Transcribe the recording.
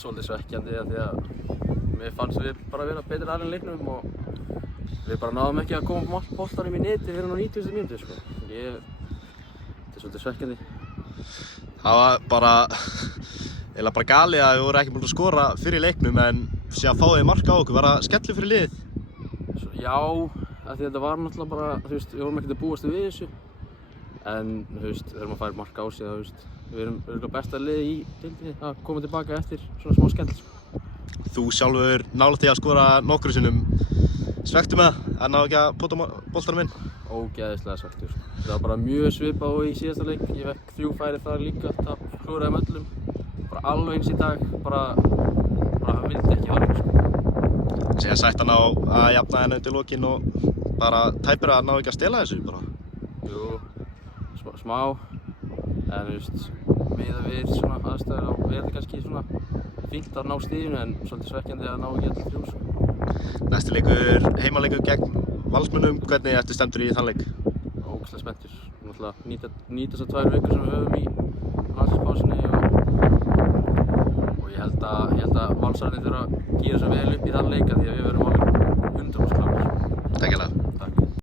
svolítið svekkjandi af því að mér fannst við bara vera betri aðeins leiknum og við bara náðum ekki að koma boltanum í neti fyrir á 90. mínútu sko. Þetta er svolítið svekkjandi. Það var eiginlega bara galið að við vorum ekki búin að skora fyrir leiknum en síðan fáið þið mark á okkur. Var það skellur fyrir liðið? Já, af því þetta var náttúrulega bara, við vorum ekkert að búast við þessu. En við erum að færa mark á sig, við erum örugglega besta liðið í deildinni að koma tilbaka eftir svona smá skell. Þú sjálfur nálægt því að skora nokkrum sinnum. Svekktu með það ná ekki að pota boltanum inn? Ógeðislega svekktur. Það var bara mjög svipað og í síðasta leik. Ég fekk 3 færi þar líka, það klúðraði með öllum. Bara alveg eins í dag, bara hann vildi ekki varga sko. Síðan sætti hann á að jafna henni undir lokin og bara tæpur að ná ekki að stela þessu bara. Jú, smá. En miðað við svona aðstæður þá er þetta kannski svona fínt að ná stiginu en svolítið svekkjandi að ná ekki allir 3 sko. Næsti leikur, heimaleikur gegn Valsmönnum. Hvernig ertu stemmdur í þann leik? Ógeðslega spenntur. Náttúrulega nýta þessar 2 vikur sem við höfum í landslagspásunni og ég held að Valsararnir þurfa að gera svo vel upp í þann leik af því að við verðum alveg 100% klárir. Takk hérlega.